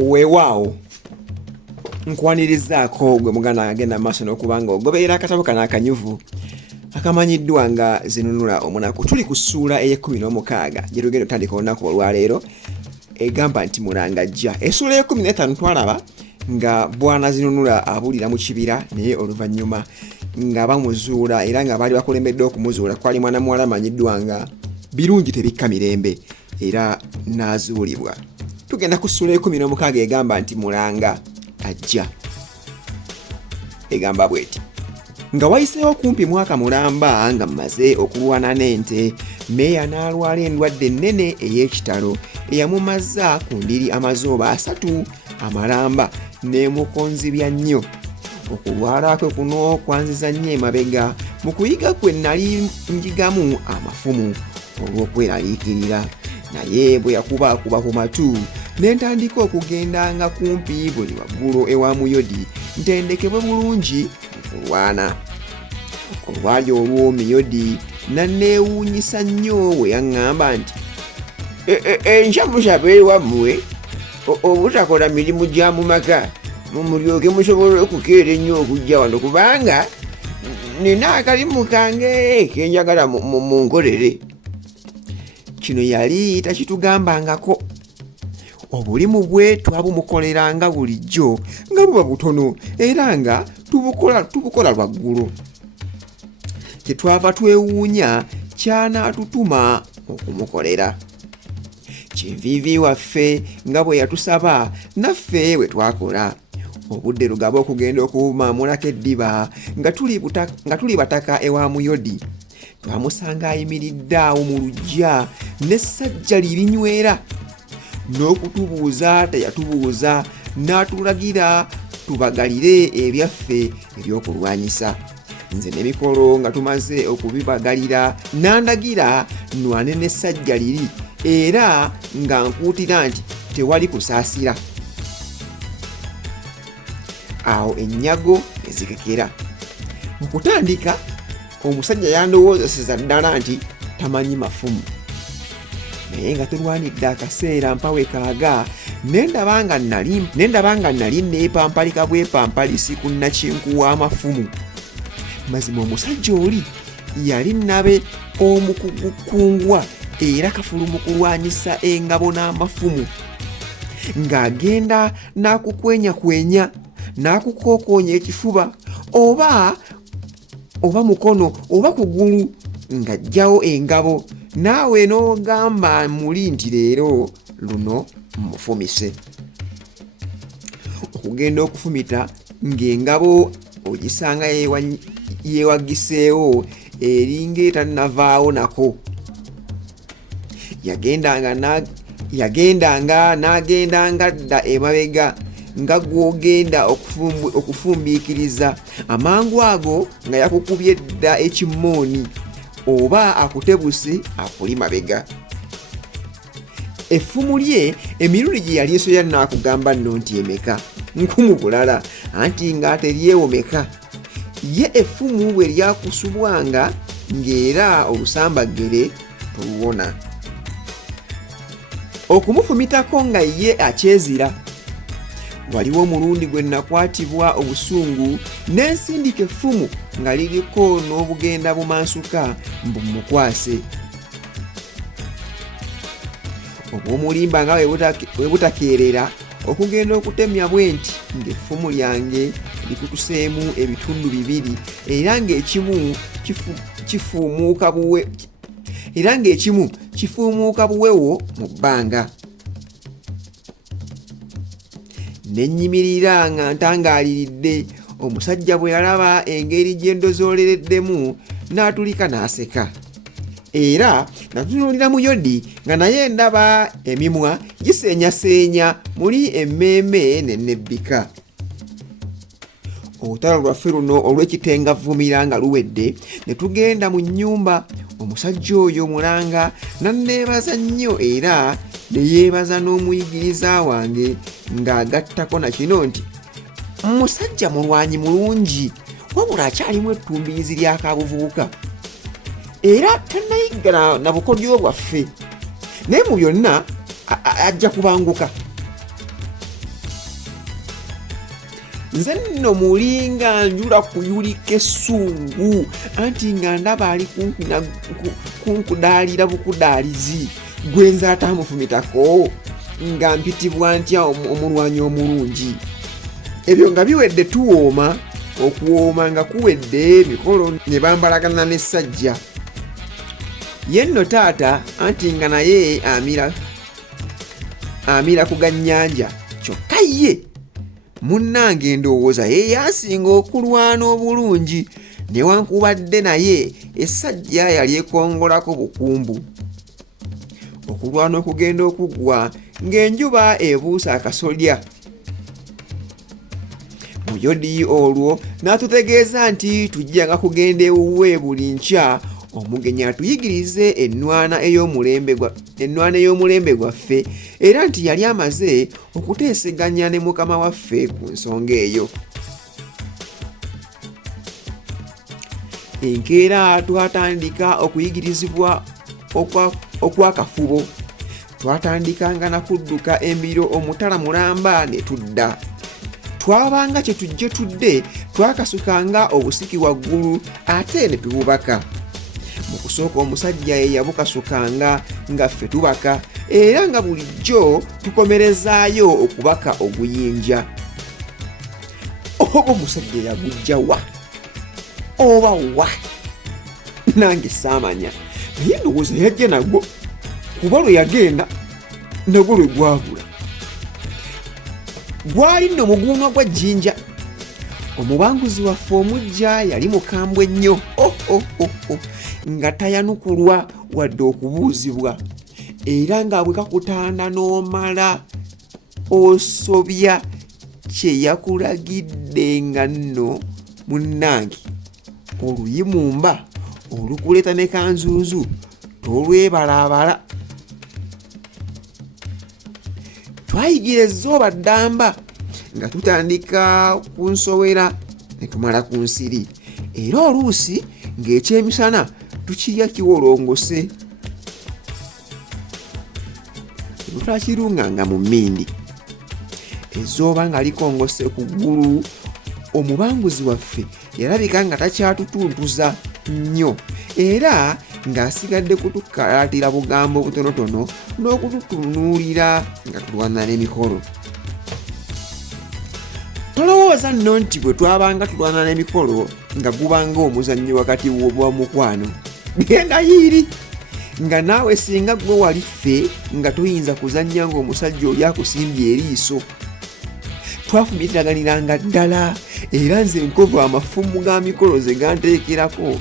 weewaawo nkwanirizaako gwe muganda agenda maaso n'okubanga ogoberera akatabo kano akanyuvu akamanyiddwa nga Zinunula Omuunaku. Tuli ku ssuula ey'e16 gye tugenda otandika olunaku olwaleero, egamba nti Mulanga Ajja. Essuula ey'e15 twalaba nga bwana Zinunula abulira mu kibira, naye oluvannyuma nga bamuzuula era nga baali bakulembedde okumuzuula kwali mwana muwala amanyiddwa nga Birungi Tebikka Mirembe era n'azuulibwa. Tugenda ku ssuula ey'e16 egamba nti Mulanga Ajja. Egamba bweti: nga wayiseewo kumpi mwaka mulamba nga mmaze okulwana n'ente, Meeya n'alwala endwadde ennene ey'ekitalo eyamumazza ku ndiri amazooba 3 amalamba n'emukonzibya nnyo. Okulwala kwe kuno kwanziza nnyo emabega mu kuyiga kwe nali njigamu amafumu olw'okweraliikirira, naye bwe yakubakuba ku matu ne ntandika okugendanga kumpi buli waggulo ewa Muyodi ntendekebwe bulungi mu kulwana. Olwali olwo Muyodi nanneewuunyisa nnyo we yaŋŋamba nti enshamushabe ewammwe obutakola mirimu gya mu maka mulyoke musobole okukeera ennyo okujja wano kubanga nina akalimu kange kenjagala munkolere. Kino yali takitugambangako. Obulimu bwe twabumukoleranga bulijjo nga buba butono era nga tubukola lwaggulu. Kyetwava twewuunya kyanaatutuma okumukolera. Kinviivi waffe nga bwe yatusaba naffe bwe twakola. Obudde lugaba okugenda okumaamulako eddiba nga tuli bataka ewa Muyodi. Twamusanga ayimiridde awo mu luggya n'essajja lirinywera. N'okutubuuza teyatubuuza, n'atulagira tubagalire ebyaffe ebyokulwanyisa. Nze n'emikolo nga tumaze okubibagalira n'andagira nnwane n'essajja liri era nga nkuutira nti tewali kusaasira. Awo ennyago ne zikekera. Mu kutandika omusajja yandowoozeseza ddala nti tamanyi mafumu, naye nga tulwanidde akaseera mpawe kaaga nendaba nga nali neepampalika bwepampalisi ku nnakinku w'amafumu. Mazima omusajja oli yali nabe omukugukungwa era kafulu mu kulwanyisa engabo n'amafumu, ng'agenda n'akukwenyakwenya n'akukookonya ekifuba oba mukono oba kugulu ng'aggyawo engabo, naawe n'ogamba muli nti leero luno mufumise. Okugenda okufumita ng'engabo ogisanga yeewagiseewo eringa etannavaawo nako. N'agendanga dda emabega nga gw'ogenda okufumbiikiriza, amangu ago nga yakukubye dda ekimooni oba akutebuse akuli mabega. Effumu lye emirundi gye yali esoya n'akugamba nno nti emeka nkumu bulala anti ng'ate lyewomeka. Ye effumu bwe lyakusubwanga ng'era olusambagere toluwona. Okumufumitako nga ye akyezira. Waliwo omulundi gwe nakwatibwa obusungu n'ensindika effumu nga liriko n'obugenda bumansuka mbumukwase. Obw'omulimba nga bwe butakeerera okugenda okutemya bwenti ng'effumu lyange likutuseemu ebitundu 2 era ng'ekimu kifuumuuka buwewo mu bbanga. Ne nnyimirira nga ntangaaliridde. Omusajja bwe yalaba engeri gye ndozoolereddemu n'atulika n'aseka. Era natunuulira Muyodi nga naye ndaba emimwa giseenyaseenya muli emmeeme n'ennebbika. Olutalo lwaffe luno olw'ekitengavvumira nga luwedde ne tugenda mu nnyumba. Omusajja oyo Mulanga nanneebaza nnyo era ne yeebaza n'omuyigiriza wange ng'agattako na kino nti musajja mulwanyi mulungi wabula akyalimu ettumbiizi ly'akabuvubuka era tannayigga na bukodyo bwaffe, naye mu byonna ajja kubanguka. nze nno mulinga njula kuyulika essungu anti nga ndaba ali kunkudaalira bukudaalizi gwe nze atamufumitako nga mpitibwa ntya omulwanyi omulungi. Ebyo nga biwedde tuwooma, okuwooma nga kuwedde mikolo ne bambalagana n'essajja. Ye nno taata anti nga naye amira ku gannyanja, kyokka ye munnange ndowooza ye yasinga okulwana obulungi, newankubadde naye essajja yali ekongolako bukumbu. Okulwana okugenda okuggwa ng'enjuba ebuusa akasolya. Muyodi olwo n'atutegeeza nti tujjanga kugenda ewuwe buli nkya omugenyi atuyigirize ennwana ey'omulembe gwaffe, era nti yali amaze okuteeseganya ne mukama waffe ku nsonga eyo. Enkeera twatandika okuyigirizibwa okwakafubo. Twatandikanga na kudduka embiro omutala mulamba ne tudda. Twabanga kye tujje tudde twakasukanga obusiki waggulu ate ne tububaka. Mu kusooka omusajja ye yabukasukanga nga ffe tubaka, era nga bulijjo tukomerezaayo okubaka oguyinja. Oba omusajja yagujja wa oba wa nange saamanya, naye ndowooza yajja nagwo kuba lwe yagenda nagwo lwe gwabula. Gwali nno muguunwa gwa jjinja. Omubanguzi waffe omujja yali mukambwe nnyo nga tayanukulwa wadde okubuuzibwa, era nga bwe kakutaana n'omala osobya kye yakulagidde nga nno munnange oluyimumba olukuleeta ne kanzuuzu tolwebalaabala. Twayigira ezzooba ddamba nga tutandika ku nsowera ne tumala ku nsiri, era oluusi ng'ekyemisana tukirya kiwolongose. Twakirunganga mu mmindi. Ezzooba nga likongose ku ggulu, omubanguzi waffe yalabika nga takyatutuntuza nnyo, era ng'asigadde kutukalaatira bugambo butonotono n'okututunuulira nga tulwana n'emikolo. Tolowooza nno nti bwe twabanga tulwana n'emikolo nga gubanga omuzannyo wakati w'omukwano. Genda yiiri nga naawe singa gwe wali ffe nga toyinza kuzannya ng'omusajja oli akusimbye eriiso. Twafumitiranganiranga ddala, era nze nkovu amafumu ga mikolo ze ganteekerako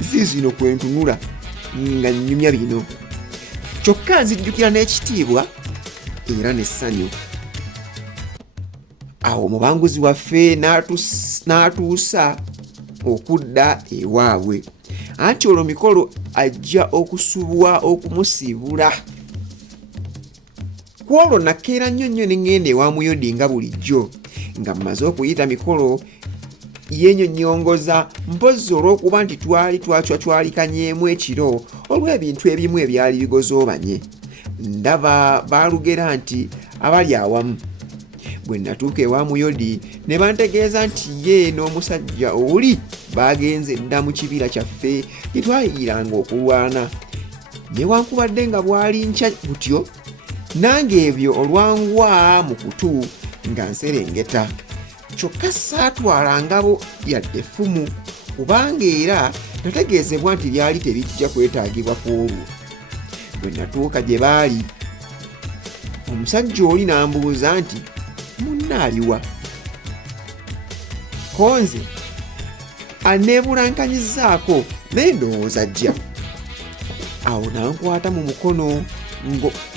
ziizino kwe ntunula nga nnyumya bino. Kyokka nzijjukira n'ekitiibwa era n'essanyu. Awo omubanguzi waffe n'atuusa okudda ewaabwe, anti olwo mikolo ajja okusubwa okumusiibula. Ku olwo nakeera nnyo nnyo ne ŋŋenda ewa Muyodi nga bulijjo, nga mmaze okuyita mikolo yeenyonnyongoza, mpozzi olw'okuba nti twali twacwacwalikanyeemu ekiro olw'ebintu ebimu ebyali bigozoobanye. Ndaba baalugera nti abali awamu. Bwe natuuka ewa Muyodi ne bantegeeza nti ye n'omusajja oli baagenze dda mu kibira kyaffe gye twayigiranga okulwana. Newankubadde nga bwali nkya butyo, nange ebyo olwangwa mu kutu nga nserengeta. Kyokka saatwala ngabo yadde effumu, kubanga era nategeezebwa nti byali tebijja kwetaagibwa ku olwo. Bwe natuuka gye baali, omusajja oli n'ambuuza nti munnaaliwa? Konze aneebulankanyizaako naye ndowooza ajja. Awo nankwata mu mukono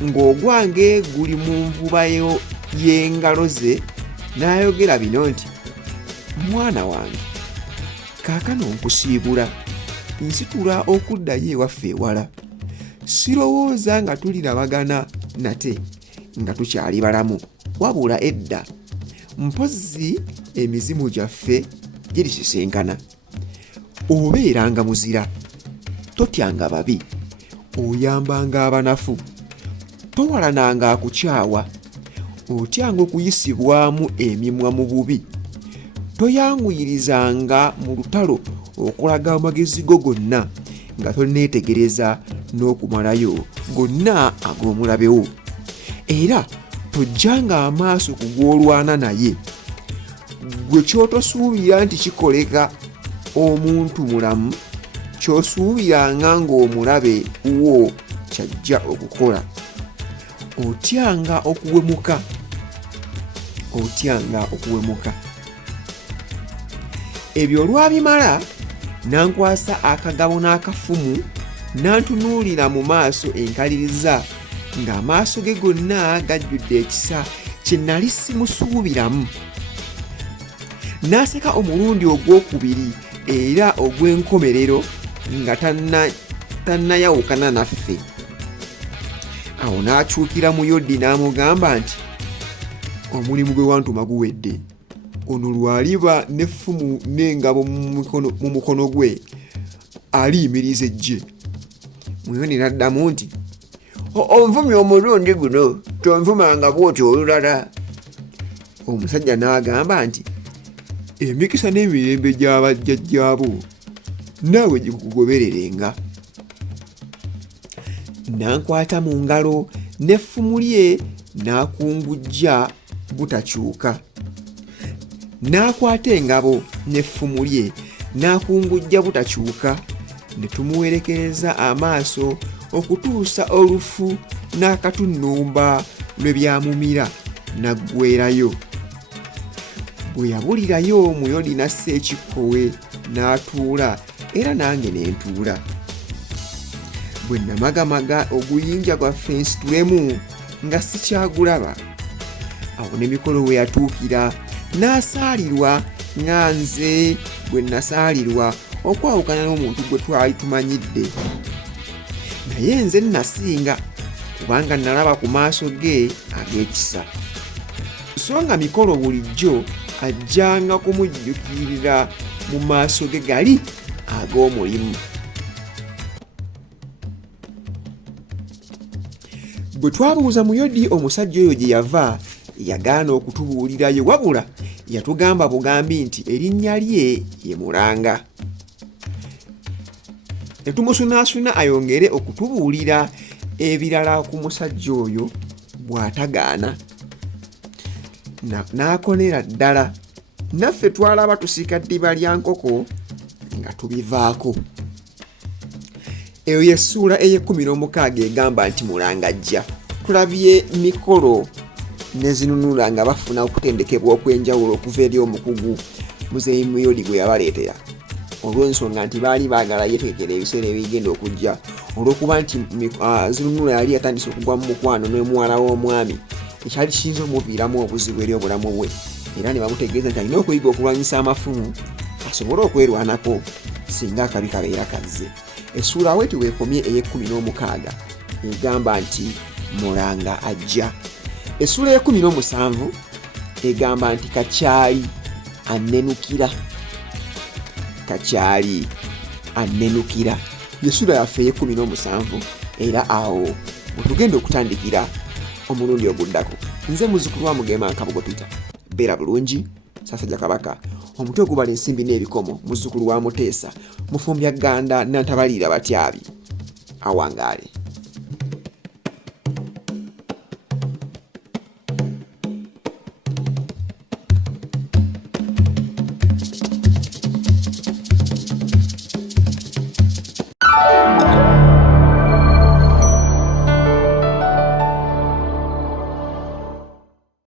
ng'ogwange guli mu nvuba y'engalo ze, n'ayogera bino nti, mwana wange, kaakano nkusiibula, nsitula okuddayo ewaffe ewala. Sirowooza nga tulirabagana nate nga tukyali balamu, wabula edda mpozzi emizimu gyaffe girisisinkana. Obeeranga muzira, totyanga babi, oyambanga abanafu, towalananga akukyawa, otyanga okuyisibwamu emimwa mu bubi, toyanguyirizanga mu lutalo okulaga amagezi go gonna nga toneetegereza n'okumalayo gonna ag'omulabewo, era tojjanga amaaso ku gw'olwana naye, gwe kyotosuubira nti kikoleka omuntu mulamu ky'osuubiranga ng'omulabe wo kyajja okukola. Otyanga okuwemuka. Ebyo olwabimala nankwasa akagabo n'akafumu nantunuulira mu maaso enkaliriza ng'amaaso ge gonna gajjudde ekisa kye nnali simusuubiramu. N'aseka omulundi ogwokubiri era ogw'enkomerero nga tannayawukana naffe. Awo n'akyukira Muyodi n'amugamba nti, omulimu gwe wantuma guwedde. Ono lwaliba n'effumu n'engabo mu mukono gwe aliyimiriza ejje. Muyodi n'addamu nti, onvumye omulundi guno tonvumanga bw'otyo olulala. Omusajja n'agamba nti, emikisa n'emirembe gy'abajjajjaabo naawe gikugobererenga. Nankwata mu ngalo n'effumu lye n'akungujja butakyuka. N'akwata engabo n'effumu lye n'akungujja butakyuka, ne tumuwerekereza amaaso okutuusa olufu n'akatunnumba lwe byamumira n'aggweerayo. Bwe yabulirayo Muyodi n'assa ekikkowe n'atuula era nange ne ntuula. Bwe namagamaga oguyinja gwaffe nsitulemu nga sikyagulaba. Awo n'emikolo we yatuukira n'asaalirwa nga nze bwe nasaalirwa okwawukana n'omuntu gwe twali tumanyidde. Naye nze nasinga kubanga nalaba ku maaso ge ag'ekisa. So nga mikolo bulijjo ajjanga kumujjukirira mu maaso ge gali ag'omulimu. Bwe twabuuza Muyodi omusajja oyo gye yava, yagaana okutubuulirayo wabula yatugamba bugambi nti erinnya lye ye Mulanga. Ne tumusunaasuna ayongere okutubuulira ebirala ku musajja oyo bw'atagaana. N'akonera ddala. Naffe twalaba tusika ddiba lya nkoko nga tubivaako. Eyo y'essuula ey'e16 egamba nti Mulanga Ajja. Tulabye mikolo ne Zinunula nga bafuna okutendekebwa okw'enjawulo okuva eri omukugu Muzeeyi Muyodi gwe yabaleetera, olw'ensonga nti baali baagala yetegekera ebiseera ebigenda okujja, olw'okuba nti Zinunula yali yatandise okugwa mu mukwano n'omuwala w'omwami ekyali kiyinza omuviiramu obuzibu eri obulamu bwe, era ne bamutegeeza nti alina okuyiga okulwanyisa amafumu asobole okwerwanako singa akabi kabeera kazze. Essuula we teweekomye ey'e16 egamba nti Mulanga Ajja. Essuula ey'e17 egamba nti Kakyali annenukira. Essuula yaffe ey'e17 era awo we tugenda okutandikira omulundi oguddako. Nze muzzukulu wa Mugema Nkabugo Peter. Beera bulungi. Ssaasajja Kabaka, omutwe ogubala ensimbi n'ebikomo, muzzukulu wa Muteesa, Mufumbya Gganda Nantabaliira Batyabi, awangaale.